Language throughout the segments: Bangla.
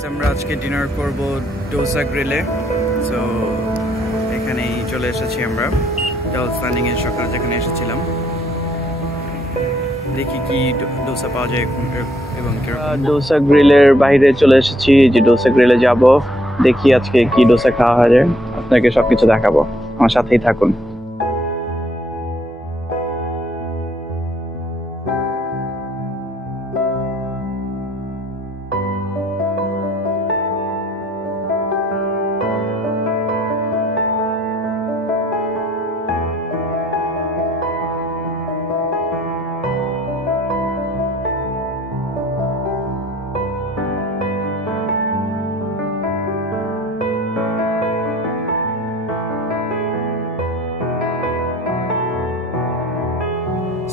গাইস আমরা আজকে ডিনার করব ডোসা গ্রিলে। সো এখানেই চলে এসেছি আমরা ডাবল স্ট্যান্ডিং এর সকালে যেখানে এসেছিলাম। দেখি কি ডোসা পাওয়া যায় এবং ডোসা গ্রিলের বাইরে চলে এসেছি, যে ডোসা গ্রিলে যাব। দেখি আজকে কি ডোসা খাওয়া হয়, আপনাকে সবকিছু দেখাবো, আমার সাথেই থাকুন।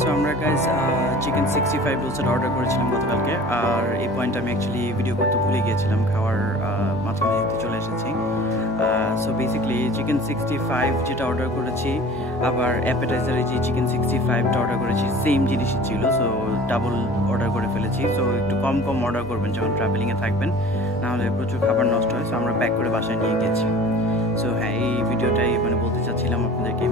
সো আমরা গাইজ চিকেন 65 ডোসাটা অর্ডার করেছিলাম গতকালকে, আর এই পয়েন্ট আমি অ্যাকচুয়ালি ভিডিও করতে ভুলে গিয়েছিলাম, খাওয়ার মাঝখানে চলে এসেছি। সো বেসিক্যালি চিকেন 65 যেটা অর্ডার করেছি, আবার অ্যাপেটাইজারে যে চিকেন 65টা অর্ডার করেছি সেম জিনিসই ছিল। সো ডাবল অর্ডার করে ফেলেছি। সো একটু কম কম অর্ডার করবেন যখন ট্রাভেলিংয়ে থাকবেন, নাহলে প্রচুর খাবার নষ্ট হয়। সো আমরা প্যাক করে বাসায় নিয়ে গেছি। সো হ্যাঁ, এই ভিডিওটাই বলতে চাচ্ছিলাম আপনাদেরকে